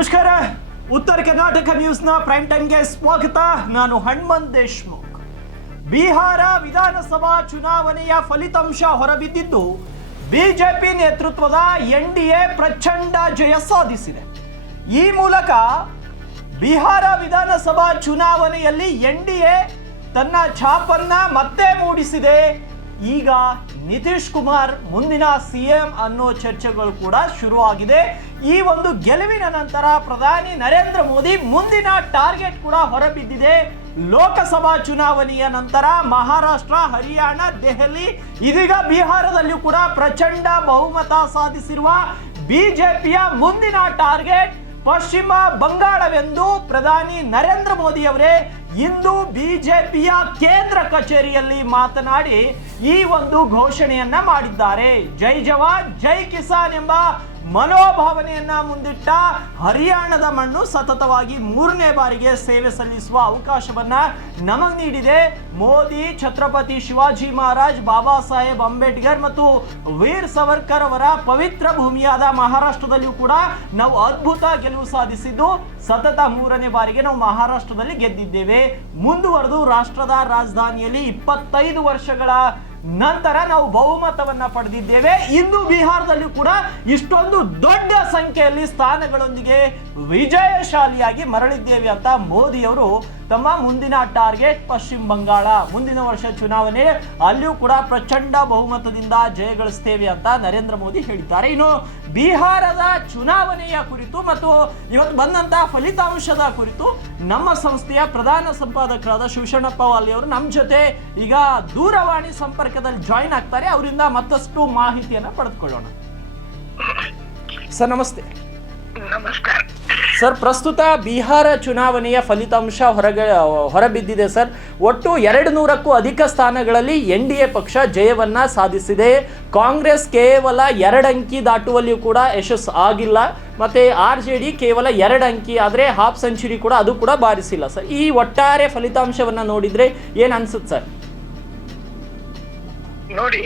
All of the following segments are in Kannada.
ನಮಸ್ಕಾರ. ಉತ್ತರ ಕರ್ನಾಟಕ ನ್ಯೂಸ್ನ ಪ್ರೈಮ್ ಟೈಮ್ಗೆ ಸ್ವಾಗತ. ನಾನು ಹನುಮಂತ್ ದೇಶ್ಮುಖ್. ಬಿಹಾರ ವಿಧಾನಸಭಾ ಚುನಾವಣೆಯ ಫಲಿತಾಂಶ ಹೊರಬಿದ್ದಿದ್ದು ಬಿಜೆಪಿ ನೇತೃತ್ವದ ಎನ್ಡಿಎ ಪ್ರಚಂಡ ಜಯ ಸಾಧಿಸಿದೆ. ಈ ಮೂಲಕ ಬಿಹಾರ ವಿಧಾನಸಭಾ ಚುನಾವಣೆಯಲ್ಲಿ ಎನ್ಡಿಎ ತನ್ನ ಛಾಪನ್ನ ಮತ್ತೆ ಮೂಡಿಸಿದೆ. ಈಗ ನಿತೀಶ್ ಕುಮಾರ್ ಮುಂದಿನ ಸಿಎಂ ಅನ್ನೋ ಚರ್ಚೆಗಳು ಕೂಡ ಶುರುವಾಗಿದೆ. ಈ ಒಂದು ಗೆಲುವಿನ ನಂತರ ಪ್ರಧಾನಿ ನರೇಂದ್ರ ಮೋದಿ ಮುಂದಿನ ಟಾರ್ಗೆಟ್ ಕೂಡ ಹೊರಬಿದ್ದಿದೆ. ಲೋಕಸಭಾ ಚುನಾವಣೆಯ ನಂತರ ಮಹಾರಾಷ್ಟ್ರ, ಹರಿಯಾಣ, ದೆಹಲಿ, ಇದೀಗ ಬಿಹಾರದಲ್ಲಿಯೂ ಕೂಡ ಪ್ರಚಂಡ ಬಹುಮತ ಸಾಧಿಸಿರುವ ಬಿಜೆಪಿಯ ಮುಂದಿನ ಟಾರ್ಗೆಟ್ ಪಶ್ಚಿಮ ಬಂಗಾಳವೆಂದು ಪ್ರಧಾನಿ ನರೇಂದ್ರ ಮೋದಿ ಅವರೇ ಇಂದು ಬಿಜೆಪಿಯ ಕೇಂದ್ರ ಕಚೇರಿಯಲ್ಲಿ ಮಾತನಾಡಿ ಈ ಒಂದು ಘೋಷಣೆಯನ್ನ ಮಾಡಿದ್ದಾರೆ. ಜೈ ಜವಾನ್ ಜೈ ಕಿಸಾನ್ ಎಂಬ ಮನೋಭಾವನೆಯನ್ನ ಮುಂದಿಟ್ಟ ಹರಿಯಾಣದ ಮಣ್ಣು ಸತತವಾಗಿ 3ನೇ ಬಾರಿಗೆ ಸೇವೆ ಸಲ್ಲಿಸುವ ಅವಕಾಶವನ್ನ ನಮಗೆ ನೀಡಿದೆ. ಮೋದಿ, ಛತ್ರಪತಿ ಶಿವಾಜಿ ಮಹಾರಾಜ್, ಬಾಬಾ ಸಾಹೇಬ್ ಅಂಬೇಡ್ಕರ್ ಮತ್ತು ವೀರ್ ಸವರ್ಕರ್ ಅವರ ಪವಿತ್ರ ಭೂಮಿಯಾದ ಮಹಾರಾಷ್ಟ್ರದಲ್ಲಿಯೂ ಕೂಡ ನಾವು ಅದ್ಭುತ ಗೆಲುವು ಸಾಧಿಸಿದ್ದು ಸತತ 3ನೇ ಬಾರಿಗೆ ನಾವು ಮಹಾರಾಷ್ಟ್ರದಲ್ಲಿ ಗೆದ್ದಿದ್ದೇವೆ. ಮುಂದುವರೆದು ರಾಷ್ಟ್ರದ ರಾಜಧಾನಿಯಲ್ಲಿ 25 ವರ್ಷಗಳ ನಂತರ ನಾವು ಬಹುಮತವನ್ನ ಪಡೆದಿದ್ದೇವೆ. ಇನ್ನು ಬಿಹಾರದಲ್ಲಿ ಕೂಡ ಇಷ್ಟೊಂದು ದೊಡ್ಡ ಸಂಖ್ಯೆಯಲ್ಲಿ ಸ್ಥಾನಗಳೊಂದಿಗೆ ವಿಜಯಶಾಲಿಯಾಗಿ ಮರಳಿದ್ದೇವೆ ಅಂತ ಮೋದಿ ಅವರು ತಮ್ಮ ಮುಂದಿನ ಟಾರ್ಗೆಟ್ ಪಶ್ಚಿಮ ಬಂಗಾಳ, ಮುಂದಿನ ವರ್ಷ ಚುನಾವಣೆ ಅಲ್ಲಿಯೂ ಕೂಡ ಪ್ರಚಂಡ ಬಹುಮತದಿಂದ ಜಯಗಳಿಸ್ತೇವೆ ಅಂತ ನರೇಂದ್ರ ಮೋದಿ ಹೇಳಿದ್ದಾರೆ. ಇನ್ನು ಬಿಹಾರದ ಚುನಾವಣೆಯ ಕುರಿತು ಮತ್ತು ಇವತ್ತು ಬಂದಂತಹ ಫಲಿತಾಂಶದ ಕುರಿತು ನಮ್ಮ ಸಂಸ್ಥೆಯ ಪ್ರಧಾನ ಸಂಪಾದಕರಾದ ಶಿವಶರಣಪ್ಪ ವಾಲಿ ಅವರು ನಮ್ಮ ಜೊತೆ ಈಗ ದೂರವಾಣಿ ಸಂಪರ್ಕದಲ್ಲಿ ಜಾಯಿನ್ ಆಗ್ತಾರೆ. ಅವರಿಂದ ಮತ್ತಷ್ಟು ಮಾಹಿತಿಯನ್ನು ಪಡೆದುಕೊಳ್ಳೋಣ. ಸರ್ ನಮಸ್ತೆ. ನಮಸ್ಕಾರ ಸರ್, ಪ್ರಸ್ತುತ ಬಿಹಾರ ಚುನಾವಣೆಯ ಫಲಿತಾಂಶ ಹೊರಬಿದ್ದಿದೆ ಸರ್. ಒಟ್ಟು 200ಕ್ಕೂ ಅಧಿಕ ಸ್ಥಾನಗಳಲ್ಲಿ ಎನ್ಡಿಎ ಪಕ್ಷ ಜಯವನ್ನ ಸಾಧಿಸಿದೆ. ಕಾಂಗ್ರೆಸ್ ಕೇವಲ 2 ಅಂಕಿ ದಾಟುವಲ್ಲಿಯೂ ಕೂಡ ಯಶಸ್ಸು ಆಗಿಲ್ಲ. ಮತ್ತೆ RJD ಕೇವಲ 2 ಅಂಕಿ ಆದರೆ ಹಾಫ್ ಸೆಂಚುರಿ ಕೂಡ ಅದು ಕೂಡ ಬಾರಿಸಿಲ್ಲ ಸರ್. ಈ ಒಟ್ಟಾರೆ ಫಲಿತಾಂಶವನ್ನ ನೋಡಿದ್ರೆ ಏನ್ ಅನ್ಸುತ್ತೆ ಸರ್? ನೋಡಿ,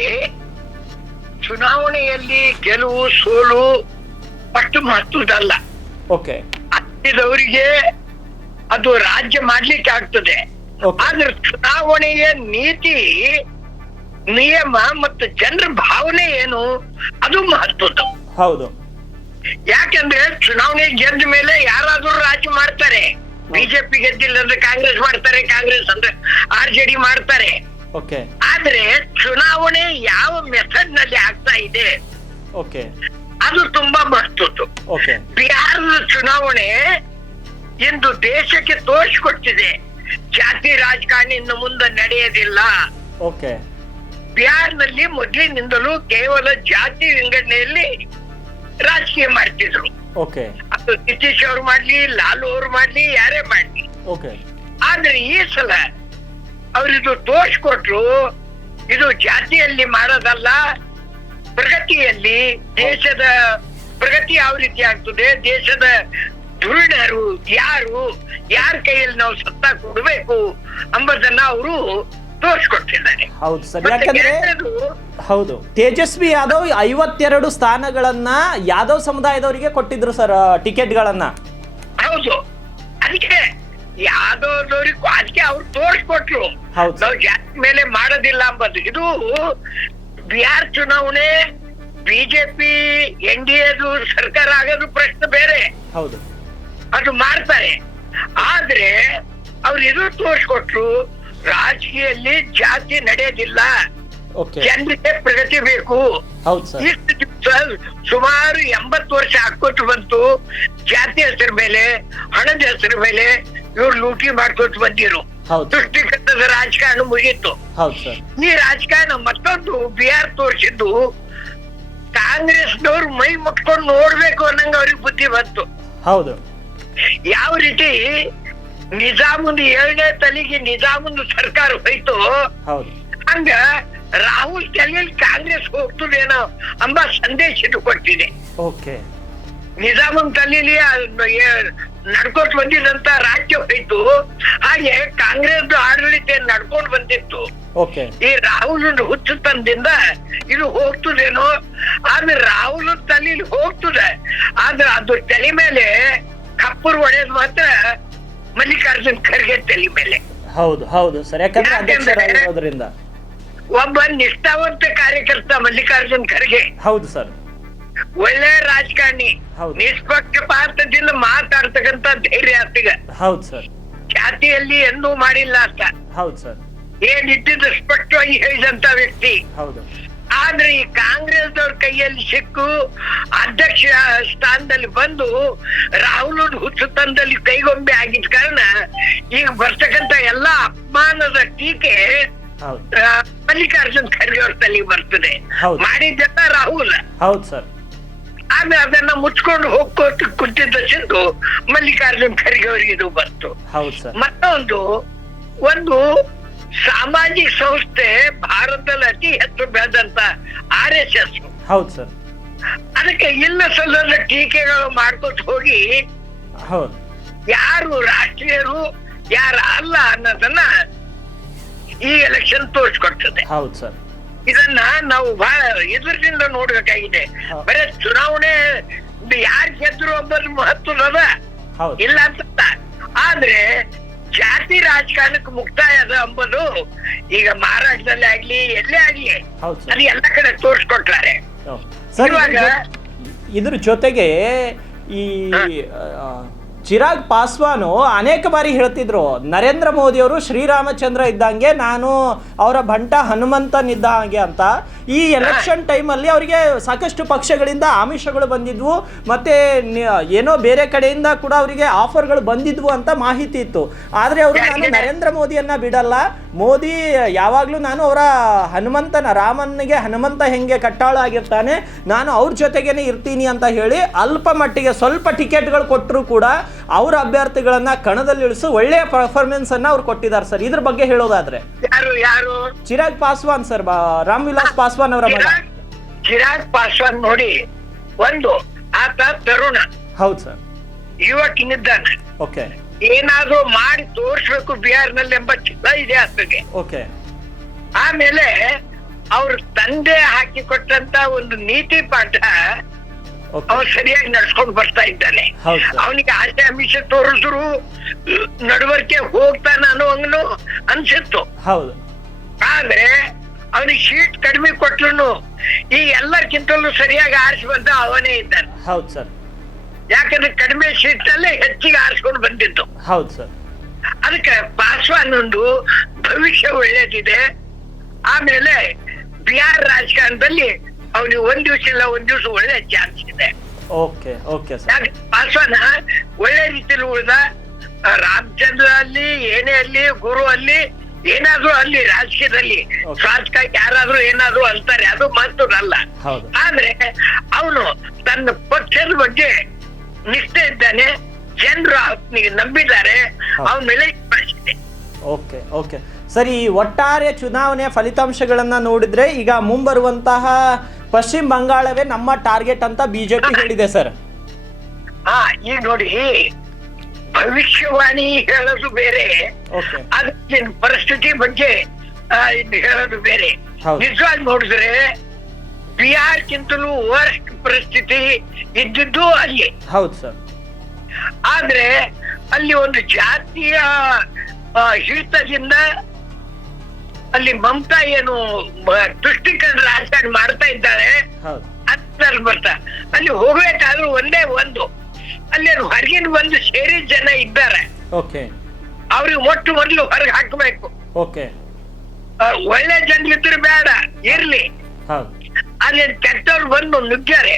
ಚುನಾವಣೆಯಲ್ಲಿ ಗೆಲುವು ಸೋಲು ಅಷ್ಟು ಮಹತ್ವದಲ್ಲ. ಓಕೆ, ಹತ್ತಿದವರಿಗೆ ಅದು ರಾಜ್ಯ ಮಾಡ್ಲಿಕ್ಕೆ ಆಗ್ತದೆ. ಆದ್ರೆ ಚುನಾವಣೆಯ ನೀತಿ, ನಿಯಮ ಮತ್ತು ಜನರ ಭಾವನೆ ಏನು ಅದು ಮಹತ್ವದ್ದು. ಹೌದು. ಯಾಕಂದ್ರೆ ಚುನಾವಣೆ ಗೆದ್ದ ಮೇಲೆ ಯಾರಾದ್ರೂ ರಾಜ್ಯ ಮಾಡ್ತಾರೆ. ಬಿಜೆಪಿ ಗೆದ್ದಿಲ್ಲ ಅಂದ್ರೆ ಕಾಂಗ್ರೆಸ್ ಮಾಡ್ತಾರೆ, ಕಾಂಗ್ರೆಸ್ ಅಂದ್ರೆ RJD ಮಾಡ್ತಾರೆ. ಓಕೆ, ಆದ್ರೆ ಚುನಾವಣೆ ಯಾವ ಮೆಥಡ್ ನಲ್ಲಿ ಆಗ್ತಾ ಇದೆ ಓಕೆ, ಅದು ತುಂಬಾ ಮಹತ್ವದ್ದು. ಓಕೆ, ಬಿಹಾರದ ಚುನಾವಣೆ ಇಂದು ದೇಶಕ್ಕೆ ತೋರಿಸಿಕೊಟ್ಟಿದೆ ಜಾತಿ ರಾಜಕಾರಣ ಇನ್ನು ಮುಂದೆ ನಡೆಯೋದಿಲ್ಲ. ಓಕೆ, ಬಿಹಾರ್ನಲ್ಲಿ ಮೊದಲಿನಿಂದಲೂ ಕೇವಲ ಜಾತಿ ವಿಂಗಡಣೆಯಲ್ಲಿ ರಾಜಕೀಯ ಮಾಡ್ತಿದ್ರು. ಓಕೆ, ಅದು ನಿತೀಶ್ ಅವ್ರು ಮಾಡ್ಲಿ, ಲಾಲು ಅವ್ರು ಮಾಡ್ಲಿ, ಯಾರೇ ಮಾಡ್ಲಿ. ಓಕೆ, ಆದ್ರೆ ಈ ಸಲ ಅವ್ರಿದು ತೋರಿಸ್ಕೊಟ್ರು, ಇದು ಜಾತಿಯಲ್ಲಿ ಮಾಡೋದಲ್ಲ, ಪ್ರಗತಿಯಲ್ಲಿ. ದೇಶದ ಪ್ರಗತಿ ಯಾವ ರೀತಿ ಆಗ್ತದೆ, ದೇಶದ ಧುರೀಣರು ಯಾರು, ಯಾರ ಕೈಯಲ್ಲಿ ನಾವು ಸತ್ತ ಕೊಡ್ಬೇಕು ಎಂಬುದನ್ನ ಅವರು ತೋರಿಸ್ಕೊಟ್ಟಿದ್ದಾರೆ. ಹೌದು ಸರ್. ಯಾಕಂದ್ರೆ ಹೌದು, ತೇಜಸ್ವಿ ಯಾದವ್ 52 ಸ್ಥಾನಗಳನ್ನ ಯಾದವ್ ಸಮುದಾಯದವರಿಗೆ ಕೊಟ್ಟಿದ್ರು ಸರ್, ಟಿಕೆಟ್ಗಳನ್ನ. ಹೌದು, ಅದಕ್ಕೆ ಯಾವ್ದವ್ರಿಗೆ ಅದಕ್ಕೆ ಅವ್ರು ತೋರಿಸ್ಕೊಟ್ರು ನಾವು ಜಾತಿ ಮೇಲೆ ಮಾಡೋದಿಲ್ಲ ಎಂಬುದು. ಇದು ಬಿಹಾರ್ ಚುನಾವಣೆ ಬಿಜೆಪಿ ಎನ್ಡಿಎದು ಸರ್ಕಾರ ಆಗೋದು ಪ್ರಶ್ನೆ ಬೇರೆ. ಹೌದು, ಅದು ಮಾಡ್ತಾರೆ. ಆದ್ರೆ ಅವ್ರು ಇದು ತೋರಿಸ್ಕೊಟ್ರು, ರಾಜಕೀಯಲ್ಲಿ ಜಾತಿ ನಡೆಯೋದಿಲ್ಲ, ಜನರಿಗೆ ಪ್ರಗತಿ ಬೇಕು. ಇಷ್ಟು ದಿವಸ ಸುಮಾರು 80 ವರ್ಷ ಹಾಕೊಟ್ಟು ಬಂತು. ಜಾತಿ ಹೆಸರು ಮೇಲೆ, ಹಣದ ಹೆಸರು ಮೇಲೆ ಇವ್ರು ಲೂಟಿ ಮಾಡ್ಕೊಟ್ಟು ಬಂದಿರು. ತುಷ್ಟೀಕರಣದ ರಾಜಕಾರಣ ಮುಗೀತು. ಈ ರಾಜಕಾರಣ ಮತ್ತೊಂದು ಬಿಹಾರ್ ತೋರಿಸಿದ್ದು, ಕಾಂಗ್ರೆಸ್ನವ್ರು ಮೈ ಮುಟ್ಕೊಂಡು ನೋಡ್ಬೇಕು ಅನ್ನಂಗ ಅವ್ರಿಗೆ ಬುದ್ಧಿ ಬಂತು. ಹೌದು, ಯಾವ ರೀತಿ ನಿಜಾಮುಂದು 7ನೇ ತಲೆಗೆ ನಿಜಾಮುಂದು ಸರ್ಕಾರ ಹೋಯ್ತು, ಹಂಗ ರಾಹುಲ್ ತಲೆಯಲ್ಲಿ ಕಾಂಗ್ರೆಸ್ ಹೋಗ್ತದೇನೋ ಎಂಬ ಸಂದೇಶ ಇದು ಕೊಟ್ಟಿದೆ. ನಿಜಾಮುನ್ ತಲೆಯಲ್ಲಿ ನಡ್ಕೊಂಡು ಬಂದಿದಂತ ರಾಜ್ಯ ಹೋಯ್ತು, ಹಾಗೆ ಕಾಂಗ್ರೆಸ್ ಆಡಳಿತ ನಡ್ಕೊಂಡು ಬಂದಿತ್ತು. ಈ ರಾಹುಲ್ ಹುಚ್ಚುತನದಿಂದ ಇದು ಹೋಗ್ತದೇನೋ, ಆದ್ರೆ ರಾಹುಲ್ ತಲೆಯಲ್ಲಿ ಹೋಗ್ತದೆ, ಆದ್ರೆ ಅದು ತಲೆ ಮೇಲೆ ಚಾಪೂರ್ ಹೊಡೆಯೋದು ಮಾತ್ರ ಮಲ್ಲಿಕಾರ್ಜುನ್ ಖರ್ಗೆ ತಲೆ ಮೇಲೆ. ಹೌದು ಹೌದು ಸರ್, ಯಾಕಂದ್ರೆ ಅಧ್ಯಕ್ಷರಾಗಿರೋದ್ರಿಂದ. ಒಬ್ಬ ನಿಷ್ಠಾವಂತ ಕಾರ್ಯಕರ್ತ ಮಲ್ಲಿಕಾರ್ಜುನ್ ಖರ್ಗೆ. ಹೌದು ಸರ್. ಒಳ್ಳೆ ರಾಜಕಾರಣಿ, ನಿಷ್ಪಕ್ಷಪಾತದಿಂದ ಮಾತಾಡ್ತಕ್ಕಂತ ಧೈರ್ಯ ಆತಗ. ಹೌದು ಸರ್. ಜಾತಿಯಲ್ಲಿ ಎಂದೂ ಮಾಡಿಲ್ಲ ಅಂತ. ಹೌದು ಸರ್. ಏನಿದ್ದು ಸ್ಪಷ್ಟವಾಗಿ ಹೇಳಿದಂತ ವ್ಯಕ್ತಿ. ಹೌದು. ಆದ್ರೆ ಈ ಕಾಂಗ್ರೆಸ್ ಅವ್ರ ಕೈಯಲ್ಲಿ ಸಿಕ್ಕು ಅಧ್ಯಕ್ಷ ಸ್ಥಾನದಲ್ಲಿ ಬಂದು ರಾಹುಲ್ ಹುಚ್ಚುತನದಲ್ಲಿ ಕೈಗೊಂಬೆ ಆಗಿದ ಕಾರಣ ಈಗ ಬರ್ತಕ್ಕಂತ ಎಲ್ಲಾ ಅಪಮಾನದ ಟೀಕೆ ಮಲ್ಲಿಕಾರ್ಜುನ್ ಖರ್ಗೆ ಅವ್ರ ತಲೆಗೆ ಬರ್ತದೆ. ಮಾಡಿದ್ದೆಲ್ಲ ರಾಹುಲ್. ಹೌದು ಸರ್. ಆಮೇಲೆ ಅದನ್ನ ಮುಚ್ಕೊಂಡು ಹೋಗ್ಕೋತ ಕುಂತಿದ್ದ ಸಿಂಧು ಮಲ್ಲಿಕಾರ್ಜುನ್ ಖರ್ಗೆ ಅವರಿಗೆ ಇದು ಬಂತು. ಮತ್ತೊಂದು ಒಂದು ಸಾಮಾಜಿಕ ಸಂಸ್ಥೆ ಭಾರತದಲ್ಲಿ ಅತಿ ಹೆಚ್ಚು ಬೆಳೆದಂತ RSS. ಹೌದು ಸರ್. ಅದಕ್ಕೆ ಇಲ್ಲ ಸಲ್ಲದ ಟೀಕೆಗಳು ಮಾಡ್ಕೊತ ಹೋಗಿ ಯಾರು ರಾಷ್ಟ್ರೀಯರು ಯಾರು ಅಲ್ಲ ಅನ್ನೋದನ್ನ ಈ ಎಲೆಕ್ಷನ್ ತೋರಿಸ್ಕೊಡ್ತದೆ. ಹೌದು ಸರ್. ಇದನ್ನ ನಾವು ಬಹಳ ಎದುರಿನಿಂದ ನೋಡ್ಬೇಕಾಗಿದೆ. ಬರೀ ಚುನಾವಣೆ ಯಾರು ಗೆದ್ರು ಅಂಬುದು ಮಹತ್ವದ ಇಲ್ಲ ಅಂತ, ಆದ್ರೆ ಜಾತಿ ರಾಜಕಾರಣಕ್ಕೆ ಮುಕ್ತಾಯ ಅದ ಅಂಬುದು ಈಗ ಮಹಾರಾಷ್ಟ್ರದಲ್ಲಿ ಆಗ್ಲಿ ಎಲ್ಲೇ ಆಗ್ಲಿ ಅದು ಎಲ್ಲ ಕಡೆ ತೋರಿಸ್ಕೊಟ್ಟಾರೆ. ಇದ್ರ ಜೊತೆಗೆ ಈ ಚಿರಾಗ್ ಪಾಸ್ವಾನ್ ಅನೇಕ ಬಾರಿ ಹೇಳ್ತಿದ್ರು, ನರೇಂದ್ರ ಮೋದಿ ಅವರು ಶ್ರೀರಾಮಚಂದ್ರ ಇದ್ದಂಗೆ, ನಾನು ಅವರ ಬಂಟ ಹನುಮಂತನಿದ್ದ ಹಾಗೆ ಅಂತ. ಈ ಎಲೆಕ್ಷನ್ ಟೈಮಲ್ಲಿ ಅವರಿಗೆ ಸಾಕಷ್ಟು ಪಕ್ಷಗಳಿಂದ ಆಮಿಷಗಳು ಬಂದಿದ್ವು, ಮತ್ತೆ ಏನೋ ಬೇರೆ ಕಡೆಯಿಂದ ಕೂಡ ಅವರಿಗೆ ಆಫರ್ಗಳು ಬಂದಿದ್ವು ಅಂತ ಮಾಹಿತಿ ಇತ್ತು. ಆದರೆ ಅವರು ನಾನು ನರೇಂದ್ರ ಮೋದಿಯನ್ನ ಬಿಡಲ್ಲ, ಮೋದಿ ಯಾವಾಗಲೂ ನಾನು ಅವರ ಹನುಮಂತನ, ರಾಮನಿಗೆ ಹನುಮಂತ ಹೆಂಗೆ ಕಟ್ಟಾಳ ಆಗಿರ್ತಾನೆ, ನಾನು ಅವ್ರ ಜೊತೆಗೇನೆ ಇರ್ತೀನಿ ಅಂತ ಹೇಳಿ ಅಲ್ಪ ಮಟ್ಟಿಗೆ ಸ್ವಲ್ಪ ಟಿಕೆಟ್ಗಳು ಕೊಟ್ಟರು ಕೂಡ ಅವ್ರ ಅಭ್ಯರ್ಥಿಗಳನ್ನ ಕಣದಲ್ಲಿ ಇಳಿಸಿ ಒಳ್ಳೆಯ ಪರ್ಫಾರ್ಮೆನ್ಸ್ ಅನ್ನ ಅವ್ರು ಕೊಟ್ಟಿದ್ದಾರೆ ಸರ್. ಇದ್ರ ಬಗ್ಗೆ ಹೇಳೋದಾದ್ರೆ ಯಾರು ಚಿರಾಗ್ ಪಾಸ್ವಾನ್ ಸರ್, ರಾಮ್ ವಿಲಾಸ್ ಪಾಸ್ವಾನ್ ಅವರ ಮಗ. ಚಿರಾಗ್ ಪಾಸ್ವಾನ್ ನೋಡಿ, ಒಂದು ಆತ ತರುಣ. ಹೌದು ಸರ್. ಯುವಕನಿದ್ದಾನೆ. ಓಕೆ. ಏನಾದ್ರೂ ಮಾಡಿ ತೋರಿಸ್ಬೇಕು ಬಿಹಾರ್ ನಲ್ಲಿ ಎಂಬ ಛಲ ಇದೆ ಆತಗೆ. ಓಕೆ. ಆಮೇಲೆ ಅವ್ರ ತಂದೆ ಹಾಕಿ ಕೊಟ್ಟಂತ ಒಂದು ನೀತಿ ಪಾಠ ಅವನು ಸರಿಯಾಗಿ ನಡ್ಸ್ಕೊಂಡು ಬರ್ತಾ ಇದ್ದಾನೆ. ಅವನಿಗೆ ಆಸೆ ಆಮಿಷ ತೋರಿಸಿದ್ರು ನಡವಳಿಕೆ ಹೋಗ್ತಾನ ಅನ್ನೋ ಅನ್ಸಿತ್ತು. ಆದ್ರೆ ಅವನಿಗೆ ಶೀಟ್ ಕಡಿಮೆ ಕೊಟ್ರು ಈ ಎಲ್ಲರಿಗಿಂತಲೂ ಸರಿಯಾಗಿ ಆರಿಸಿ ಬಂದ ಅವನೇ ಇದ್ದಾನೆ. ಹೌದು ಸರ್. ಯಾಕಂದ್ರೆ ಕಡಿಮೆ ಶೀಟ್ ಅಲ್ಲೇ ಹೆಚ್ಚಿಗೆ ಆರಿಸ್ಕೊಂಡು ಬಂದಿತ್ತು. ಹೌದು ಸರ್. ಅದಕ್ಕೆ ಪಾಸ್ವಾನ್ ಒಂದು ಭವಿಷ್ಯ ಒಳ್ಳೇದಿದೆ. ಆಮೇಲೆ ಬಿಹಾರ್ ರಾಜಕಾರಣದಲ್ಲಿ ಅವನಿಗೆ ಒಂದ್ ದಿವಸ ಇಲ್ಲ ಒಂದ್ ದಿವಸ ಒಳ್ಳೆ ಚಾನ್ಸ್ ಇದೆ. Okay okay sir. ಪಾಸ್ವಾನ ಒಳ್ಳೆ ರೀತಿಯಲ್ಲಿ ಉಳಿದ. ರಾಮಚಂದ್ರ ಅಲ್ಲಿ ಏನೇ ಅಲ್ಲಿ ಗುರು ಅಲ್ಲಿ ಏನಾದ್ರು ಅಲ್ಲಿ ರಾಜಕೀಯದಲ್ಲಿ ಶಾಸಕ ಯಾರಾದ್ರೂ ಏನಾದ್ರು ಅಂತಾರೆ, ಅದು ಮಾತುನಲ್ಲ. ಆದ್ರೆ ಅವನು ತನ್ನ ಪಕ್ಷದ ಬಗ್ಗೆ ನಿಷ್ಠೆ ಇದ್ದಾನೆ, ಜನರು ಅವನಿಗೆ ನಂಬಿದ್ದಾರೆ, ಅವನ ಮೇಲೆ ಇದೆ. Okay okay sir. ಈ ಒಟ್ಟಾರೆ ಚುನಾವಣೆ ಫಲಿತಾಂಶಗಳನ್ನ ನೋಡಿದ್ರೆ ಈಗ ಮುಂಬರುವಂತಹ ಪಶ್ಚಿಮ ಬಂಗಾಳವೇ ನಮ್ಮ ಟಾರ್ಗೆಟ್ ಅಂತ ಬಿಜೆಪಿ ಹೇಳಿದೆ ಸರ್. ಈಗ ನೋಡಿ, ಭವಿಷ್ಯವಾಣಿ ಹೇಳೋದು ಬೇರೆ, ಅದಕ್ಕೆ ಪರಿಸ್ಥಿತಿ ಬಗ್ಗೆ ಹೇಳೋದು ಬೇರೆ. ನಿಜವಾಗಿ ನೋಡಿದ್ರೆ ಬಿಹಾರ್ಗಿಂತಲೂ ವರ್ಸ್ಟ್ ಪರಿಸ್ಥಿತಿ ಇದ್ದಿದ್ದು ಅಲ್ಲಿ. ಹೌದು ಸರ್. ಆದ್ರೆ ಅಲ್ಲಿ ಒಂದು ಜಾತಿಯ ಹಿಡಿತದಿಂದ ಅಲ್ಲಿ ಮಮತಾ ಏನು ತುಷ್ಟೀಕರಣ ರಾಜಕಾರಣ ಮಾಡ್ತಾ ಇದ್ದಾಳೆ ಅದ್ರಲ್ಲಿ ಬರ್ತಾ ಅಲ್ಲಿ ಹೋಗ್ಬೇಕಾದ್ರೂ ಒಂದೇ ಒಂದು ಅಲ್ಲಿ ಹೊರಗಿನ ಒಂದು ಸೇರಿ ಜನ ಇದ್ದಾರೆ, ಅವ್ರಿಗೆ ಒಟ್ಟು ಮೊದಲು ಹೊರಗೆ ಹಾಕಬೇಕು. ಒಳ್ಳೆ ಜನರಿದ್ರು ಬೇಡ ಇರ್ಲಿ, ಅಲ್ಲಿ ಕೆಟ್ಟವ್ರು ಬಂದು ನುಗ್ಗ್ಯಾರೆ.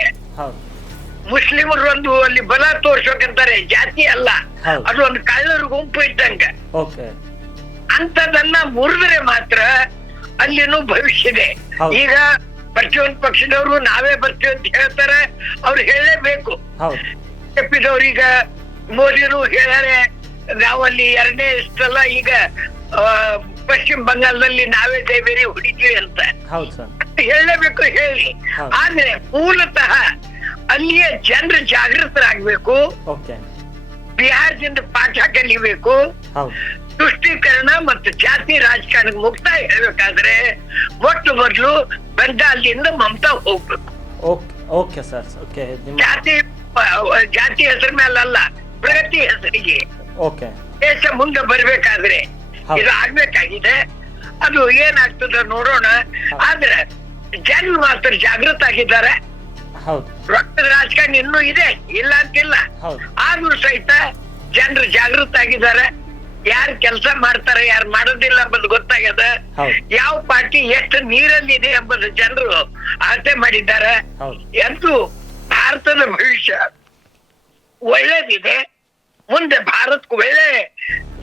ಮುಸ್ಲಿಮರು ಒಂದು ಅಲ್ಲಿ ಬಲ ತೋರ್ಸ್ಬೇಕಂತಾರೆ, ಜಾತಿ ಅಲ್ಲ, ಅದು ಒಂದು ಕಳ್ಳರ ಗುಂಪು ಇದ್ದಂಗ. ಅಂತದನ್ನ ಮುರಿದ್ರೆ ಮಾತ್ರ ಅಲ್ಲಿನೂ ಭವಿಷ್ಯ ಇದೆ. ಈಗ ಪ್ರತಿಯೊಂದು ಪಕ್ಷದವರು ನಾವೇ ಬರ್ತೀವಿ ಅಂತ ಹೇಳ್ತಾರೆ, ಅವ್ರು ಹೇಳಲೇಬೇಕು. ಬಿಜೆಪಿದವ್ರೀಗ ಮೋದಿರು ಹೇಳ್ಯಾರೆ, ನಾವಲ್ಲಿ ಎರಡನೇ ಸಲ ಈಗ ಪಶ್ಚಿಮ ಬಂಗಾಳದಲ್ಲಿ ನಾವೇ ಜೈಬೇರಿ ಹೊಡಿತೀವಿ ಅಂತ ಹೇಳಲೇಬೇಕು, ಹೇಳಿ. ಆದ್ರೆ ಮೂಲತಃ ಅಲ್ಲಿಯ ಜನರು ಜಾಗೃತರಾಗ್ಬೇಕು, ಬಿಹಾರದಿಂದ ಪಾಠ ಕಲಿಬೇಕು. ತುಷ್ಟೀಕರಣ ಮತ್ತು ಜಾತಿ ರಾಜಕಾರಣಕ್ಕೆ ಮುಕ್ತಾಯ ಹೇಳ್ಬೇಕಾದ್ರೆ ಮೊಟ್ಟ ಮೊದಲು ಬಂಗಾಳದಿಂದ ಮಮತಾ ಹೋಗ್ಬೇಕು. ಜಾತಿ ಹೆಸರ ಮೇಲೆ ಅಲ್ಲ, ಪ್ರಗತಿ ಶಾಂತಿ ಹೆಸರಿಗೆ ಓಕೆ ದೇಶ ಮುಂದೆ ಬರ್ಬೇಕಾದ್ರೆ ಇದು ಆಗ್ಬೇಕಾಗಿದೆ. ಅದು ಏನಾಗ್ತದೆ ನೋಡೋಣ. ಆದ್ರೆ ಜನ ಮಾತ್ರ ಜಾಗೃತ ಆಗಿದ್ದಾರೆ. ರೊಕ್ಕದ ರಾಜಕಾರಣ ಇನ್ನೂ ಇದೆ, ಇಲ್ಲ ಅಂತಿಲ್ಲ. ಆದ್ರೂ ಸಹಿತ ಜನರು ಜಾಗೃತ ಆಗಿದ್ದಾರೆ. ಯಾರು ಕೆಲಸ ಮಾಡ್ತಾರೆ, ಯಾರು ಮಾಡೋದಿಲ್ಲ ಎಂಬುದು ಗೊತ್ತಾಗ್ಯದ. ಯಾವ ಪಾರ್ಟಿ ಎಷ್ಟು ನೀರಲ್ಲಿದೆ ಎಂಬುದು ಜನರು ಅಳತೆ ಮಾಡಿದ್ದಾರೆ. ಎಂದು ಭಾರತದ ಭವಿಷ್ಯ ಒಳ್ಳೇದಿದೆ. ಮುಂದೆ ಭಾರತಕ್ಕೆ ಒಳ್ಳೆ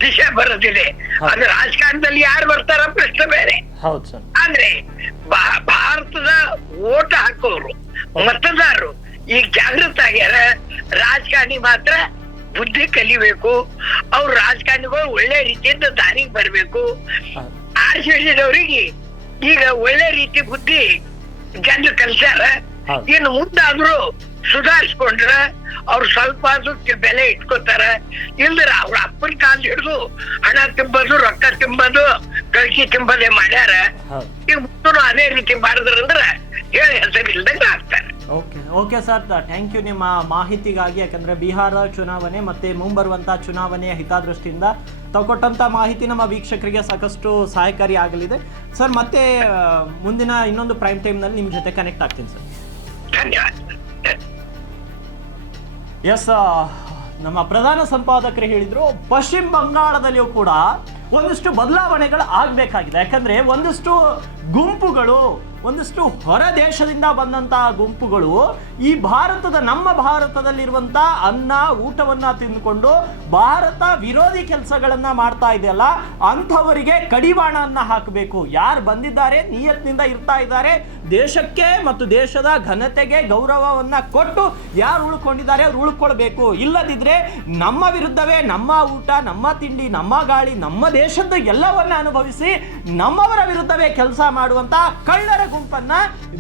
ದಿಶೆ ಬರೋದಿದೆ. ಅದು ರಾಜಕಾರಣದಲ್ಲಿ ಯಾರು ಬರ್ತಾರ ಪ್ರಶ್ನೆ ಬೇರೆ. ಆದ್ರೆ ಭಾರತದ ಓಟ್ ಹಾಕೋರು ಮತದಾರರು ಈಗ ಜಾಗೃತ ಆಗ್ಯಾರ. ರಾಜಕಾರಣಿ ಮಾತ್ರ ಬುದ್ಧಿ ಕಲಿಬೇಕು. ಅವ್ರ ರಾಜಕಾರಣಿಗಳು ಒಳ್ಳೆ ರೀತಿಯಿಂದ ದಾರಿಗೆ ಬರ್ಬೇಕು. ಆರ್ಸಿದವರಿಗೆ ಈಗ ಒಳ್ಳೆ ರೀತಿ ಬುದ್ಧಿ ಜನರು ಕಲ್ಸ್ಯಾರ. ಇನ್ನು ಮುಂದಾದ್ರೂ ಸುಧಾರಿಸ್ಕೊಂಡ್ರ ಅವ್ರು ಸ್ವಲ್ಪ ಬೆಲೆ ಇಟ್ಕೋತಾರ. ಇಲ್ದ್ರ ಅವ್ರ ಅಪ್ಪನ ಕಾಲ ಹಿಡಿದು ಹಣ ತಿಂಬೋದು, ರೊಕ್ಕ ತಿಂಬೋದು, ಗಳಿಕೆ ತಿಂಬದೇ ಮಾಡ್ಯಾರ. ಈಗ ಮುಂದೂ ಅದೇ ರೀತಿ ಮಾಡಿದ್ರಂದ್ರ ಹೇಳಿ ಹೆಸರಿಲ್ದಂಗ ಆಗ್ತಾರೆ. ಓಕೆ ಸರ್, ಥ್ಯಾಂಕ್ ಯು ನಿಮ್ಮ ಮಾಹಿತಿಗಾಗಿ. ಯಾಕಂದ್ರೆ ಬಿಹಾರ ಚುನಾವಣೆ ಮತ್ತೆ ಮುಂಬರುವಂತ ಚುನಾವಣೆಯ ಹಿತದೃಷ್ಟಿಯಿಂದ ತಾವು ಕೊಟ್ಟಂತ ಮಾಹಿತಿ ನಮ್ಮ ವೀಕ್ಷಕರಿಗೆ ಸಾಕಷ್ಟು ಸಹಾಯಕಾರಿ ಆಗಲಿದೆ ಸರ್. ಮತ್ತೆ ಮುಂದಿನ ಇನ್ನೊಂದು ಪ್ರೈಮ್ ಟೈಮ್ ನಲ್ಲಿ ನಿಮ್ ಜೊತೆ ಕನೆಕ್ಟ್ ಆಗ್ತೀನಿ ಸರ್. ಧನ್ಯವಾದ. ಎಸ್, ನಮ್ಮ ಪ್ರಧಾನ ಸಂಪಾದಕರು ಹೇಳಿದ್ರು ಪಶ್ಚಿಮ ಬಂಗಾಳದಲ್ಲಿಯೂ ಕೂಡ ಒಂದಿಷ್ಟು ಬದಲಾವಣೆಗಳು ಆಗ್ಬೇಕಾಗಿದೆ. ಯಾಕಂದ್ರೆ ಒಂದಿಷ್ಟು ಗುಂಪುಗಳು, ಒಂದಿಷ್ಟು ಹೊರ ದೇಶದಿಂದ ಬಂದಂತಹ ಗುಂಪುಗಳು ಈ ನಮ್ಮ ಭಾರತದಲ್ಲಿರುವಂತ ಅನ್ನ ಊಟವನ್ನ ತಿಂದುಕೊಂಡು ಭಾರತ ವಿರೋಧಿ ಕೆಲಸಗಳನ್ನ ಮಾಡ್ತಾ ಇದೆಯಲ್ಲ, ಅಂಥವರಿಗೆ ಕಡಿವಾಣವನ್ನ ಹಾಕಬೇಕು. ಯಾರು ಬಂದಿದ್ದಾರೆ, ನಿಯತ್ನಿಂದ ಇರ್ತಾ ಇದ್ದಾರೆ, ದೇಶಕ್ಕೆ ಮತ್ತು ದೇಶದ ಘನತೆಗೆ ಗೌರವವನ್ನ ಕೊಟ್ಟು ಯಾರು ಉಳ್ಕೊಂಡಿದ್ದಾರೆ ಅವ್ರು ಉಳ್ಕೊಳ್ಬೇಕು. ಇಲ್ಲದಿದ್ರೆ ನಮ್ಮ ವಿರುದ್ಧವೇ ನಮ್ಮ ಊಟ, ನಮ್ಮ ತಿಂಡಿ, ನಮ್ಮ ಗಾಳಿ, ನಮ್ಮ ದೇಶದ ಎಲ್ಲವನ್ನ ಅನುಭವಿಸಿ ನಮ್ಮವರ ವಿರುದ್ಧವೇ ಕೆಲಸ ಮಾಡುವಂತ ಕಳ್ಳರ ಗುಂಪನ್ನ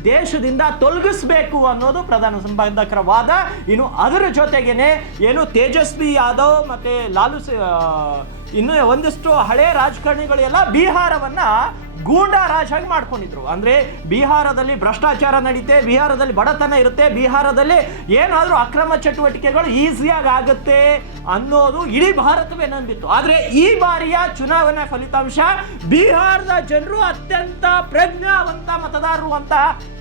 ದೇಶದಿಂದ ತೊಲಗಿಸಬೇಕು ಅನ್ನೋದು ಪ್ರಧಾನ ಸಂಪಾದಕರ ವಾದ. ಇನ್ನು ಅದರ ಜೊತೆಗೇನೆ ಏನು ತೇಜಸ್ವಿ ಯಾದವ್ ಮತ್ತೆ ಇನ್ನು ಒಂದಿಷ್ಟು ಹಳೆ ರಾಜಕಾರಣಿಗಳು ಎಲ್ಲ ಬಿಹಾರವನ್ನ ಗೂಂಡಾ ರಾಜಾಗಿ ಮಾಡ್ಕೊಂಡಿದ್ರು. ಅಂದ್ರೆ ಬಿಹಾರದಲ್ಲಿ ಭ್ರಷ್ಟಾಚಾರ ನಡೀತೆ, ಬಿಹಾರದಲ್ಲಿ ಬಡತನ ಇರುತ್ತೆ, ಬಿಹಾರದಲ್ಲಿ ಏನಾದ್ರೂ ಅಕ್ರಮ ಚಟುವಟಿಕೆಗಳು ಈಸಿಯಾಗಿ ಆಗುತ್ತೆ ಅನ್ನೋದು ಇಡೀ ಭಾರತವೇ ನಂಬಿತ್ತು. ಆದ್ರೆ ಈ ಬಾರಿಯ ಚುನಾವಣಾ ಫಲಿತಾಂಶ ಬಿಹಾರದ ಜನರು ಅತ್ಯಂತ ಪ್ರಜ್ಞಾವಂತ ಮತದಾರರು ಅಂತ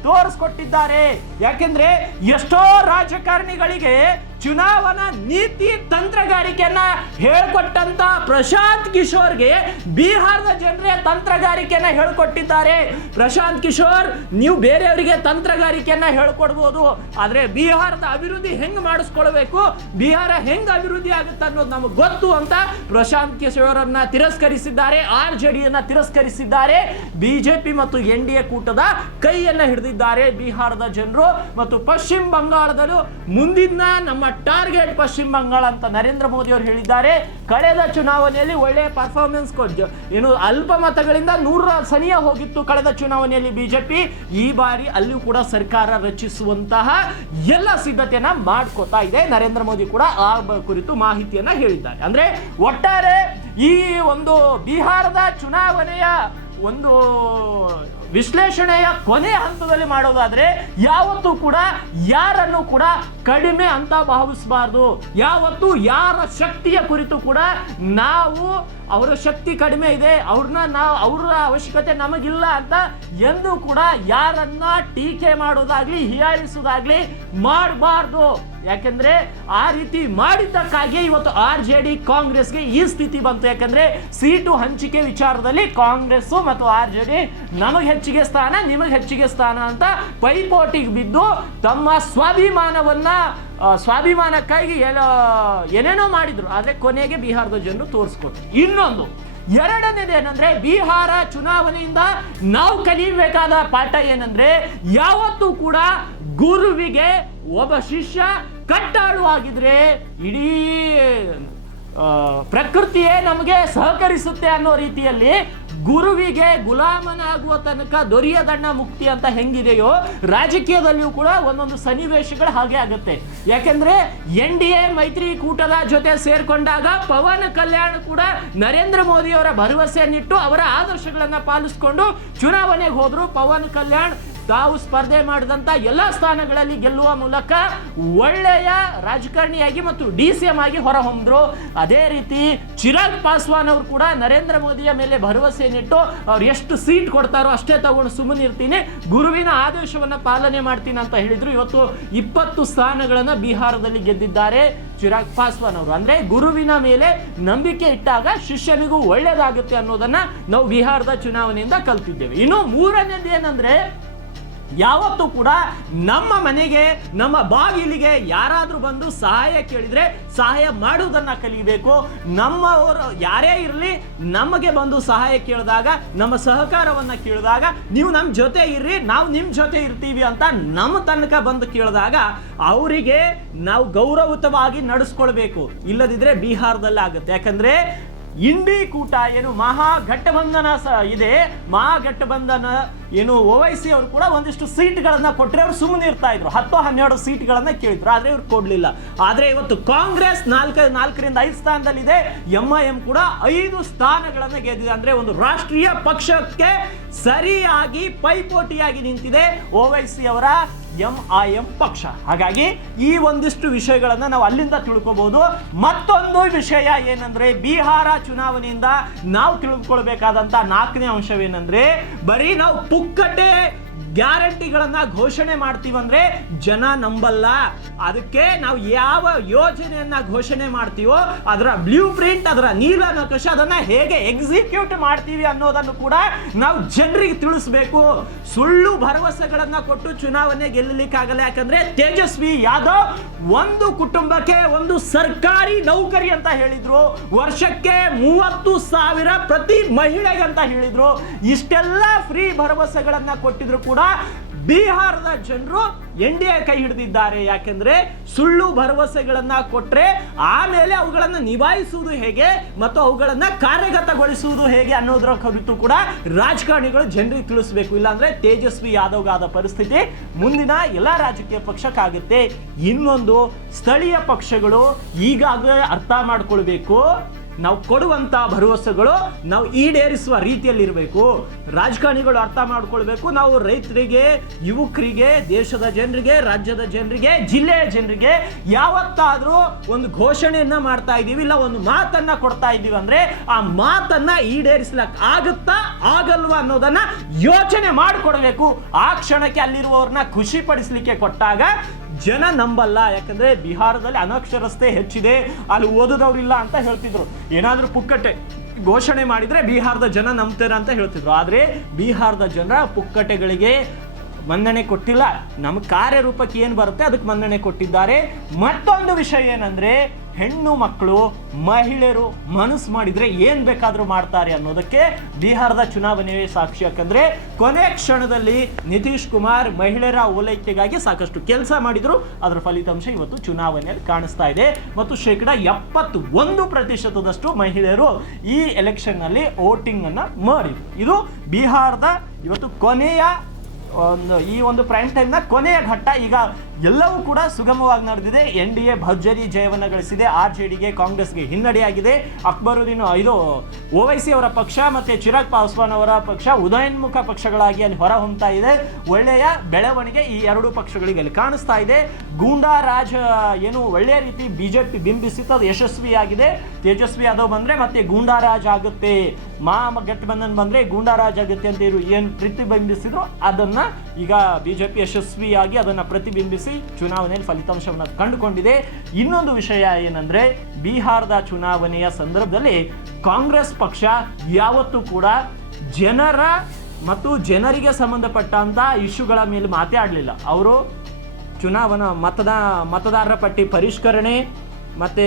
ತೋರಿಸ್ಕೊಟ್ಟಿದ್ದಾರೆ. ಯಾಕೆಂದ್ರೆ ಎಷ್ಟೋ ರಾಜಕಾರಣಿಗಳಿಗೆ ಚುನಾವಣಾ ನೀತಿ ತಂತ್ರಗಾರಿಕೆಯನ್ನ ಹೇಳ್ಕೊಟ್ಟಂತ ಪ್ರಶಾಂತ್ ಕಿಶೋರ್ಗೆ ಬಿಹಾರದ ಜನರೇ ತಂತ್ರಗಾರಿಕೆಯನ್ನ ಹೇಳ್ಕೊಟ್ಟಿದ್ದಾರೆ. ಪ್ರಶಾಂತ್ ಕಿಶೋರ್, ನೀವು ಬೇರೆಯವರಿಗೆ ತಂತ್ರಗಾರಿಕೆಯನ್ನ ಹೇಳ್ಕೊಡ್ಬೋದು, ಆದ್ರೆ ಬಿಹಾರದ ಅಭಿವೃದ್ಧಿ ಹೆಂಗ್ ಮಾಡಿಸ್ಕೊಳ್ಬೇಕು, ಬಿಹಾರ ಹೆಂಗ್ ಅಭಿವೃದ್ಧಿ ಆಗುತ್ತೆ ಅನ್ನೋದು ನಮಗೆ ಗೊತ್ತು ಅಂತ ಪ್ರಶಾಂತ್ ಕಿಶೋರ್ ಅನ್ನ ತಿರಸ್ಕರಿಸಿದ್ದಾರೆ. RJDಯನ್ನ ತಿರಸ್ಕರಿಸಿದ್ದಾರೆ. ಬಿಜೆಪಿ ಮತ್ತು NDA ಕೂಟದ ಕೈಯನ್ನ ಹಿಡಿದಿದ್ದಾರೆ ಬಿಹಾರದ ಜನರು. ಮತ್ತು ಪಶ್ಚಿಮ ಬಂಗಾಳದಲ್ಲೂ ಮುಂದಿನ ನಮ್ಮ ಟಾರ್ಗೆಟ್ ಪಶ್ಚಿಮ ಬಂಗಾಳ ಅಂತ ನರೇಂದ್ರ ಮೋದಿ ಅವರು ಹೇಳಿದ್ದಾರೆ. ಕಳೆದ ಚುನಾವಣೆಯಲ್ಲಿ ಒಳ್ಳೆಯ ಪರ್ಫಾರ್ಮೆನ್ಸ್ ಏನು ಅಲ್ಪ ಮತಗಳಿಂದ 100 ಸನಿಯ ಹೋಗಿತ್ತು ಕಳೆದ ಚುನಾವಣೆಯಲ್ಲಿ ಬಿಜೆಪಿ. ಈ ಬಾರಿ ಅಲ್ಲಿಯೂ ಕೂಡ ಸರ್ಕಾರ ರಚಿಸುವಂತಹ ಎಲ್ಲ ಸಿದ್ಧತೆಯನ್ನ ಮಾಡ್ಕೋತಾ ಇದೆ. ನರೇಂದ್ರ ಮೋದಿ ಕೂಡ ಆ ಕುರಿತು ಮಾಹಿತಿಯನ್ನ ಹೇಳಿದ್ದಾರೆ. ಅಂದ್ರೆ ಒಟ್ಟಾರೆ ಈ ಒಂದು ಬಿಹಾರದ ಚುನಾವಣೆಯ ಒಂದು ವಿಶ್ಲೇಷಣೆಯ ಕೊನೆಯ ಹಂತದಲ್ಲಿ ಮಾಡೋದಾದ್ರೆ ಯಾವತ್ತೂ ಕೂಡ ಯಾರನ್ನು ಕೂಡ ಕಡಿಮೆ ಅಂತ ಭಾವಿಸಬಾರ್ದು. ಯಾವತ್ತು ಯಾರ ಶಕ್ತಿಯ ಕುರಿತು ಕೂಡ ನಾವು ಅವರ ಶಕ್ತಿ ಕಡಿಮೆ ಇದೆ, ಅವರ ಅವಶ್ಯಕತೆ ನಮಗಿಲ್ಲ ಅಂತ ಎಂದೂ ಕೂಡ ಯಾರನ್ನ ಟೀಕೆ ಮಾಡೋದಾಗ್ಲಿ ಹೀಯಾಳಿಸೋದಾಗ್ಲಿ ಮಾಡಬಾರ್ದು. ಯಾಕೆಂದ್ರೆ ಆ ರೀತಿ ಮಾಡಿದ್ದಕ್ಕಾಗಿ ಇವತ್ತು RJD ಕಾಂಗ್ರೆಸ್ಗೆ ಈ ಸ್ಥಿತಿ ಬಂತು. ಯಾಕಂದ್ರೆ ಸೀಟು ಹಂಚಿಕೆ ವಿಚಾರದಲ್ಲಿ ಕಾಂಗ್ರೆಸ್ ಮತ್ತು RJD ನಮಗೆ ಹೆಚ್ಚಿಗೆ ಸ್ಥಾನ, ನಿಮಗೆ ಹೆಚ್ಚಿಗೆ ಸ್ಥಾನ ಅಂತ ಪೈಪೋಟಿಗೆ ಬಿದ್ದು ತಮ್ಮ ಸ್ವಾಭಿಮಾನಕ್ಕಾಗಿ ಏನೇನೋ ಮಾಡಿದ್ರು. ಆದ್ರೆ ಕೊನೆಗೆ ಬಿಹಾರದ ಜನರು ತೋರಿಸ್ಕೊಟ್ರು. ಇನ್ನೊಂದು ಎರಡನೇದೇನಂದ್ರೆ ಬಿಹಾರ ಚುನಾವಣೆಯಿಂದ ನಾವು ಕಲಿಯಬೇಕಾದ ಪಾಠ ಏನಂದ್ರೆ ಯಾವತ್ತೂ ಕೂಡ ಗುರುವಿಗೆ ಒಬ್ಬ ಶಿಷ್ಯ ಕಟ್ಟಾಳು ಆಗಿದ್ರೆ ಇಡೀ ಪ್ರಕೃತಿಯೇ ನಮಗೆ ಸಹಕರಿಸುತ್ತೆ ಅನ್ನೋ ರೀತಿಯಲ್ಲಿ ಗುರುವಿಗೆ ಗುಲಾಮನಾಗುವ ತನಕ ದೊರೆಯದಣ್ಣ ಮುಕ್ತಿ ಅಂತ ಹೆಂಗಿದೆಯೋ ರಾಜಕೀಯದಲ್ಲಿಯೂ ಕೂಡ ಒಂದೊಂದು ಸನ್ನಿವೇಶಗಳು ಹಾಗೆ ಆಗುತ್ತೆ. ಯಾಕೆಂದ್ರೆ NDA ಮೈತ್ರಿಕೂಟದ ಜೊತೆ ಸೇರ್ಕೊಂಡಾಗ ಪವನ್ ಕಲ್ಯಾಣ್ ಕೂಡ ನರೇಂದ್ರ ಮೋದಿ ಅವರ ಭರವಸೆಯನ್ನಿಟ್ಟು ಅವರ ಆದರ್ಶಗಳನ್ನ ಪಾಲಿಸಿಕೊಂಡು ಚುನಾವಣೆಗೆ ಹೋದ್ರು. ಪವನ್ ಕಲ್ಯಾಣ್ ತಾವು ಸ್ಪರ್ಧೆ ಮಾಡಿದಂತ ಎಲ್ಲ ಸ್ಥಾನಗಳಲ್ಲಿ ಗೆಲ್ಲುವ ಮೂಲಕ ಒಳ್ಳೆಯ ರಾಜಕಾರಣಿಯಾಗಿ ಮತ್ತು DCM ಆಗಿ ಹೊರಹೊಮ್ಮಿದ್ರು. ಅದೇ ರೀತಿ ಚಿರಾಗ್ ಪಾಸ್ವಾನ್ ಅವರು ಕೂಡ ನರೇಂದ್ರ ಮೋದಿಯ ಮೇಲೆ ಭರವಸೆಯನ್ನಿಟ್ಟು ಅವ್ರು ಎಷ್ಟು ಸೀಟ್ ಕೊಡ್ತಾರೋ ಅಷ್ಟೇ ತಗೊಂಡು ಸುಮ್ಮನೆ ಇರ್ತೀನಿ, ಗುರುವಿನ ಆದೇಶವನ್ನ ಪಾಲನೆ ಮಾಡ್ತೀನಿ ಅಂತ ಹೇಳಿದ್ರು. ಇವತ್ತು 20 ಸ್ಥಾನಗಳನ್ನ ಬಿಹಾರದಲ್ಲಿ ಗೆದ್ದಿದ್ದಾರೆ ಚಿರಾಗ್ ಪಾಸ್ವಾನ್ ಅವರು. ಅಂದ್ರೆ ಗುರುವಿನ ಮೇಲೆ ನಂಬಿಕೆ ಇಟ್ಟಾಗ ಶಿಷ್ಯನಿಗೂ ಒಳ್ಳೇದಾಗುತ್ತೆ ಅನ್ನೋದನ್ನ ನಾವು ಬಿಹಾರದ ಚುನಾವಣೆಯಿಂದ ಕಲ್ತಿದ್ದೇವೆ. ಇನ್ನು ಮೂರನೇದು ಏನಂದ್ರೆ, ಯಾವತ್ತೂ ಕೂಡ ನಮ್ಮ ಮನೆಗೆ ನಮ್ಮ ಬಾಗಿಲಿಗೆ ಯಾರಾದ್ರೂ ಬಂದು ಸಹಾಯ ಕೇಳಿದ್ರೆ ಸಹಾಯ ಮಾಡುವುದನ್ನ ಕಲಿಬೇಕು. ನಮ್ಮವರು ಯಾರೇ ಇರಲಿ ನಮಗೆ ಬಂದು ಸಹಾಯ ಕೇಳಿದಾಗ, ನಮ್ಮ ಸಹಕಾರವನ್ನ ಕೇಳಿದಾಗ ನೀವು ನಮ್ಮ ಜೊತೆ ಇರ್ರಿ, ನಾವು ನಿಮ್ಮ ಜೊತೆ ಇರ್ತೀವಿ ಅಂತ ನಮ್ಮ ತನಕ ಬಂದು ಕೇಳಿದಾಗ ಅವರಿಗೆ ನಾವು ಗೌರವಯುತವಾಗಿ ನಡೆಸ್ಕೊಳ್ಬೇಕು. ಇಲ್ಲದಿದ್ರೆ ಬಿಹಾರದಲ್ಲಿ ಆಗುತ್ತೆ. ಯಾಕಂದ್ರೆ ಇಂಡಿ ಕೂಟ ಏನು ಮಹಾಗಠಬಂಧನ ಇದೆ, ಮಹಾಗಠಬಂಧನ ಏನು OIC ಅವರು ಕೂಡ ಒಂದಿಷ್ಟು ಸೀಟ್ಗಳನ್ನ ಕೊಟ್ಟರೆ ಅವ್ರು ಸುಮ್ಮನೆ ಇರ್ತಾ ಇದ್ರು. 10-12 ಸೀಟ್ಗಳನ್ನ ಕೇಳಿದ್ರು, ಆದ್ರೆ ಇವ್ರು ಕೊಡ್ಲಿಲ್ಲ. ಆದ್ರೆ ಇವತ್ತು ಕಾಂಗ್ರೆಸ್ 4ರಿಂದ 5 ಸ್ಥಾನದಲ್ಲಿದೆ, MIM ಕೂಡ 5 ಸ್ಥಾನಗಳನ್ನ ಗೆದ್ದಿದೆ. ಅಂದ್ರೆ ಒಂದು ರಾಷ್ಟ್ರೀಯ ಪಕ್ಷಕ್ಕೆ ಸರಿಯಾಗಿ ಪೈಪೋಟಿಯಾಗಿ ನಿಂತಿದೆ OIC ಅವರ MIM ಪಕ್ಷ. ಹಾಗಾಗಿ ಈ ಒಂದಿಷ್ಟು ವಿಷಯಗಳನ್ನ ನಾವು ಅಲ್ಲಿಂದ ತಿಳ್ಕೋಬಹುದು. ಮತ್ತೊಂದು ವಿಷಯ ಏನಂದ್ರೆ, ಬಿಹಾರ ಚುನಾವಣೆಯಿಂದ ನಾವು ತಿಳ್ಕೊಳ್ಬೇಕಾದಂತ 4ನೇ ಅಂಶವೇನಂದ್ರೆ, ಬರೀ ನಾವು ಪುಕ್ಕಟೆ ಗ್ಯಾರಂಟಿಗಳನ್ನ ಘೋಷಣೆ ಮಾಡ್ತೀವಂದ್ರೆ ಜನ ನಂಬಲ್ಲ. ಅದಕ್ಕೆ ನಾವು ಯಾವ ಯೋಜನೆಯನ್ನ ಘೋಷಣೆ ಮಾಡ್ತೀವೋ ಅದರ ಬ್ಲೂ ಪ್ರಿಂಟ್, ಅದರ ನೀಲನಕಾಶೆ, ಅದನ್ನ ಹೇಗೆ ಎಕ್ಸಿಕ್ಯೂಟ್ ಮಾಡ್ತೀವಿ ಅನ್ನೋದನ್ನು ಕೂಡ ನಾವು ಜನರಿಗೆ ತಿಳಿಸ್ಬೇಕು. ಸುಳ್ಳು ಭರವಸೆಗಳನ್ನ ಕೊಟ್ಟು ಚುನಾವಣೆ ಗೆಲ್ಲಲಿಕ್ಕಾಗಲ್ಲ. ಯಾಕಂದ್ರೆ ತೇಜಸ್ವಿ ಯಾದವ್ ಒಂದು ಕುಟುಂಬಕ್ಕೆ ಒಂದು ಸರ್ಕಾರಿ ನೌಕರಿ ಅಂತ ಹೇಳಿದ್ರು, ವರ್ಷಕ್ಕೆ 30,000 ಪ್ರತಿ ಮಹಿಳೆಗೆ ಅಂತ ಹೇಳಿದ್ರು. ಇಷ್ಟೆಲ್ಲ ಫ್ರೀ ಭರವಸೆಗಳನ್ನ ಕೊಟ್ಟಿದ್ರು ಕೂಡ ಬಿಹಾರದ ಜನರು NDA ಕೈ ಹಿಡಿದಿದ್ದಾರೆ. ಯಾಕೆಂದ್ರೆ ಸುಳ್ಳು ಭರವಸೆಗಳನ್ನ ಕೊಟ್ರೆ ಆಮೇಲೆ ಅವುಗಳನ್ನ ನಿಭಾಯಿಸುವುದು ಹೇಗೆ ಮತ್ತು ಅವುಗಳನ್ನ ಕಾರ್ಯಗತಗೊಳಿಸುವುದು ಹೇಗೆ ಅನ್ನೋದರ ಕುರಿತು ಕೂಡ ರಾಜಕಾರಣಿಗಳು ಜನರಿಗೆ ತಿಳಿಸಬೇಕು. ಇಲ್ಲಾಂದ್ರೆ ತೇಜಸ್ವಿ ಯಾದವ್ಗಾದ ಪರಿಸ್ಥಿತಿ ಮುಂದಿನ ಎಲ್ಲ ರಾಜಕೀಯ ಪಕ್ಷಕ್ಕಾಗುತ್ತೆ. ಇನ್ನೊಂದು, ಸ್ಥಳೀಯ ಪಕ್ಷಗಳು ಈಗಾಗಲೇ ಅರ್ಥ ಮಾಡ್ಕೊಳ್ಬೇಕು, ನಾವು ಕೊಡುವಂತ ಭರವಸೆಗಳು ನಾವು ಈಡೇರಿಸುವ ರೀತಿಯಲ್ಲಿ ಇರಬೇಕು. ರಾಜಕಾರಣಿಗಳು ಅರ್ಥ ಮಾಡ್ಕೊಳ್ಬೇಕು, ನಾವು ರೈತರಿಗೆ, ಯುವಕರಿಗೆ, ದೇಶದ ಜನರಿಗೆ, ರಾಜ್ಯದ ಜನರಿಗೆ, ಜಿಲ್ಲೆಯ ಜನರಿಗೆ ಯಾವತ್ತಾದ್ರೂ ಒಂದು ಘೋಷಣೆಯನ್ನ ಮಾಡ್ತಾ ಇದೀವಿ, ಇಲ್ಲ ಒಂದು ಮಾತನ್ನ ಕೊಡ್ತಾ ಇದೀವಿ ಅಂದ್ರೆ ಆ ಮಾತನ್ನ ಈಡೇರಿಸ್ಲಕ್ ಆಗುತ್ತಾ ಆಗಲ್ವಾ ಅನ್ನೋದನ್ನ ಯೋಚನೆ ಮಾಡಿಕೊಡ್ಬೇಕು. ಆ ಕ್ಷಣಕ್ಕೆ ಅಲ್ಲಿರುವವ್ರನ್ನ ಖುಷಿ ಪಡಿಸ್ಲಿಕ್ಕೆ ಕೊಟ್ಟಾಗ ಜನ ನಂಬಲ್ಲ. ಯಾಕಂದ್ರೆ ಬಿಹಾರದಲ್ಲಿ ಅನಕ್ಷರತೆ ಹೆಚ್ಚಿದೆ, ಅಲ್ಲಿ ಓದದವ್ರಿಲ್ಲ ಅಂತ ಹೇಳ್ತಿದ್ರು. ಏನಾದ್ರೂ ಪುಕ್ಕಟೆ ಘೋಷಣೆ ಮಾಡಿದ್ರೆ ಬಿಹಾರದ ಜನ ನಂಬ್ತಾರೆ ಅಂತ ಹೇಳ್ತಿದ್ರು. ಆದ್ರೆ ಬಿಹಾರದ ಜನ ಪುಕ್ಕಟೆಗಳಿಗೆ ಮನ್ನಣೆ ಕೊಟ್ಟಿಲ್ಲ. ನಮ್ಮ ಕಾರ್ಯರೂಪಕ್ಕೆ ಏನು ಬರುತ್ತೆ ಅದಕ್ಕೆ ಮನ್ನಣೆ ಕೊಟ್ಟಿದ್ದಾರೆ. ಮತ್ತೊಂದು ವಿಷಯ ಏನಂದ್ರೆ, ಹೆಣ್ಣು ಮಕ್ಕಳು, ಮಹಿಳೆಯರು ಮನಸ್ಸು ಮಾಡಿದ್ರೆ ಏನ್ ಬೇಕಾದ್ರೂ ಮಾಡ್ತಾರೆ ಅನ್ನೋದಕ್ಕೆ ಬಿಹಾರದ ಚುನಾವಣೆ ಸಾಕ್ಷಿ. ಯಾಕಂದ್ರೆ ಕೊನೆ ಕ್ಷಣದಲ್ಲಿ ನಿತೀಶ್ ಕುಮಾರ್ ಮಹಿಳೆಯರ ಓಲೈಕೆಗಾಗಿ ಸಾಕಷ್ಟು ಕೆಲಸ ಮಾಡಿದ್ರು. ಅದರ ಫಲಿತಾಂಶ ಇವತ್ತು ಚುನಾವಣೆಯಲ್ಲಿ ಕಾಣಿಸ್ತಾ ಇದೆ. ಮತ್ತು 71% ಮಹಿಳೆಯರು ಈ ಎಲೆಕ್ಷನ್ ನಲ್ಲಿ ವೋಟಿಂಗ್ ಅನ್ನ ಮಾಡಿದ್ರು. ಇದು ಬಿಹಾರದ ಇವತ್ತು ಕೊನೆಯ ಈ ಒಂದು ಪ್ರೈಮ್ ಟೈಮ್ ನ ಕೊನೆಯ ಘಟ್ಟ. ಈಗ ಎಲ್ಲವೂ ಕೂಡ ಸುಗಮವಾಗಿ ನಡೆದಿದೆ. NDA ಭರ್ಜರಿ ಜಯವನ್ನು ಗಳಿಸಿದೆ. RJDಗೆ, ಕಾಂಗ್ರೆಸ್ಗೆ ಹಿನ್ನಡೆಯಾಗಿದೆ. ಅಕ್ಬರುದ್ದೀನ್ ಇದು OIC ಅವರ ಪಕ್ಷ ಮತ್ತೆ ಚಿರಾಗ್ ಪಾಸ್ವಾನ್ ಅವರ ಪಕ್ಷ ಉದಯೋನ್ಮುಖ ಪಕ್ಷಗಳಾಗಿ ಅಲ್ಲಿ ಹೊರ ಹೊಮ್ತಾ ಇದೆ. ಒಳ್ಳೆಯ ಬೆಳವಣಿಗೆ ಈ ಎರಡು ಪಕ್ಷಗಳಿಗೆ ಅಲ್ಲಿ ಕಾಣಿಸ್ತಾ ಇದೆ. ಗೂಂಡಾ ರಾಜ್ ಏನು ಒಳ್ಳೆಯ ರೀತಿ BJP ಬಿಂಬಿಸಿತ್ತು, ಅದು ಯಶಸ್ವಿಯಾಗಿದೆ. ತೇಜಸ್ವಿ ಯಾದವ್ ಬಂದ್ರೆ ಮತ್ತೆ ಗೂಂಡಾ ರಾಜ್ ಆಗುತ್ತೆ, ಮಹಾಗಠಬಂಧನ್ ಬಂದ್ರೆ ಗೂಂಡಾ ರಾಜ್ ಆಗುತ್ತೆ ಅಂತ ಏನು ಪ್ರತಿಬಿಂಬಿಸಿದ್ರು ಅದನ್ನ ಈಗ BJP ಯಶಸ್ವಿಯಾಗಿ ಅದನ್ನ ಪ್ರತಿಬಿಂಬಿಸಿ ಚುನಾವಣೆಯಲ್ಲಿ ಫಲಿತಾಂಶವನ್ನು ಕಂಡುಕೊಂಡಿದೆ. ಇನ್ನೊಂದು ವಿಷಯ ಏನಂದ್ರೆ, ಬಿಹಾರದ ಚುನಾವಣೆಯ ಸಂದರ್ಭದಲ್ಲಿ ಕಾಂಗ್ರೆಸ್ ಪಕ್ಷ ಯಾವತ್ತೂ ಕೂಡ ಜನರ ಮತ್ತು ಜನರಿಗೆ ಸಂಬಂಧಪಟ್ಟಂತ ಇಶ್ಯೂಗಳ ಮೇಲೆ ಮಾತಾಡಲಿಲ್ಲ. ಅವರು ಚುನಾವಣಾ ಮತದಾರರ ಪಟ್ಟಿ ಪರಿಷ್ಕರಣೆ ಮತ್ತೆ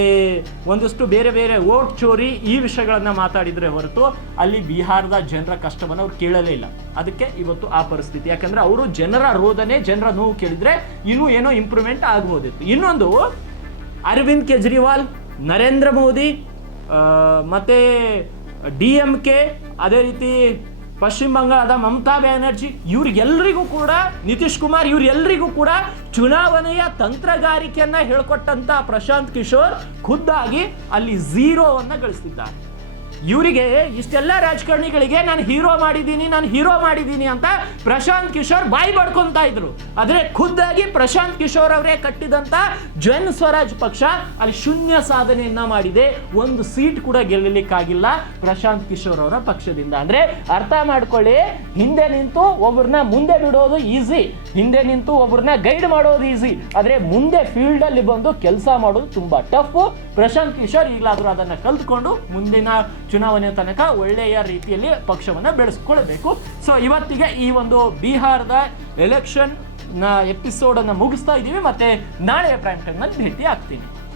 ಒಂದಷ್ಟು ಬೇರೆ ಬೇರೆ ವೋಟ್ ಚೋರಿ ಈ ವಿಷಯಗಳನ್ನ ಮಾತಾಡಿದ್ರೆ ಹೊರತು ಅಲ್ಲಿ ಬಿಹಾರದ ಜನರ ಕಷ್ಟವನ್ನು ಅವ್ರು ಕೇಳಲೇ ಇಲ್ಲ. ಅದಕ್ಕೆ ಇವತ್ತು ಆ ಪರಿಸ್ಥಿತಿ. ಯಾಕಂದ್ರೆ ಅವರು ಜನರ ರೋದನೆ, ಜನರ ನೋವು ಕೇಳಿದ್ರೆ ಇನ್ನೂ ಏನೋ ಇಂಪ್ರೂವ್ಮೆಂಟ್ ಆಗ್ಬೋದಿತ್ತು. ಇನ್ನೊಂದು, ಅರವಿಂದ್ ಕೇಜ್ರಿವಾಲ್, ನರೇಂದ್ರ ಮೋದಿ ಮತ್ತೆ DMK, ಅದೇ ರೀತಿ ಪಶ್ಚಿಮ ಬಂಗಾಳದ ಮಮತಾ ಬ್ಯಾನರ್ಜಿ, ಇವ್ರಿಗೆಲ್ಲರಿಗೂ ಕೂಡ ನಿತೀಶ್ ಕುಮಾರ್, ಇವರೆಲ್ಲರಿಗೂ ಕೂಡ ಚುನಾವಣೆಯ ತಂತ್ರಗಾರಿಕೆಯನ್ನ ಹೇಳ್ಕೊಟ್ಟಂತ ಪ್ರಶಾಂತ್ ಕಿಶೋರ್ ಖುದ್ದಾಗಿ ಅಲ್ಲಿ 0 ಗಳಿಸ್ತಿದ್ದಾರೆ. ಇವರಿಗೆ ಇಷ್ಟೆಲ್ಲ ರಾಜಕಾರಣಿಗಳಿಗೆ ನಾನು ಹೀರೋ ಮಾಡಿದ್ದೀನಿ ಅಂತ ಪ್ರಶಾಂತ್ ಕಿಶೋರ್ ಬಾಯಿ ಬಡ್ಕೊಂತ ಇದ್ರು. ಆದರೆ ಖುದ್ದಾಗಿ ಪ್ರಶಾಂತ್ ಕಿಶೋರ್ ಅವರೇ ಕಟ್ಟಿದಂತ ಜನ್ ಸ್ವರಾಜ್ ಪಕ್ಷ ಅಲ್ಲಿ ಶೂನ್ಯ ಸಾಧನೆಯನ್ನ ಮಾಡಿದೆ. ಒಂದು ಸೀಟ್ ಕೂಡ ಗೆಲ್ಲಲಿಕ್ಕಾಗಿಲ್ಲ ಪ್ರಶಾಂತ್ ಕಿಶೋರ್ ಅವರ ಪಕ್ಷದಿಂದ. ಅಂದ್ರೆ ಅರ್ಥ ಮಾಡ್ಕೊಳ್ಳಿ, ಹಿಂದೆ ನಿಂತು ಒಬ್ಬರನ್ನ ಮುಂದೆ ಬಿಡೋದು ಈಸಿ, ಹಿಂದೆ ನಿಂತು ಒಬ್ಬರನ್ನ ಗೈಡ್ ಮಾಡೋದು ಈಸಿ, ಆದ್ರೆ ಮುಂದೆ ಫೀಲ್ಡ್ ಅಲ್ಲಿ ಬಂದು ಕೆಲಸ ಮಾಡೋದು ತುಂಬಾ ಟಫ್. ಪ್ರಶಾಂತ್ ಕಿಶೋರ್ ಈಗಲಾದ್ರೂ ಅದನ್ನ ಕಲ್ತ್ಕೊಂಡು ಮುಂದಿನ ಚುನಾವಣೆ ತನಕ ಒಳ್ಳೆಯ ರೀತಿಯಲ್ಲಿ ಪಕ್ಷವನ್ನ ಬೆಳೆಸ್ಕೊಳ್ಬೇಕು. ಸೊ ಇವತ್ತಿಗೆ ಈ ಒಂದು ಬಿಹಾರದ ಎಲೆಕ್ಷನ್ ಎಪಿಸೋಡ್ ಅನ್ನ ಮುಗಿಸ್ತಾ ಇದೀವಿ. ಮತ್ತೆ ನಾಳೆ ಪ್ರೈಮ್ ಟೈಮ್ ನಲ್ಲಿ ಭೇಟಿ ಆಗ್ತೀನಿ.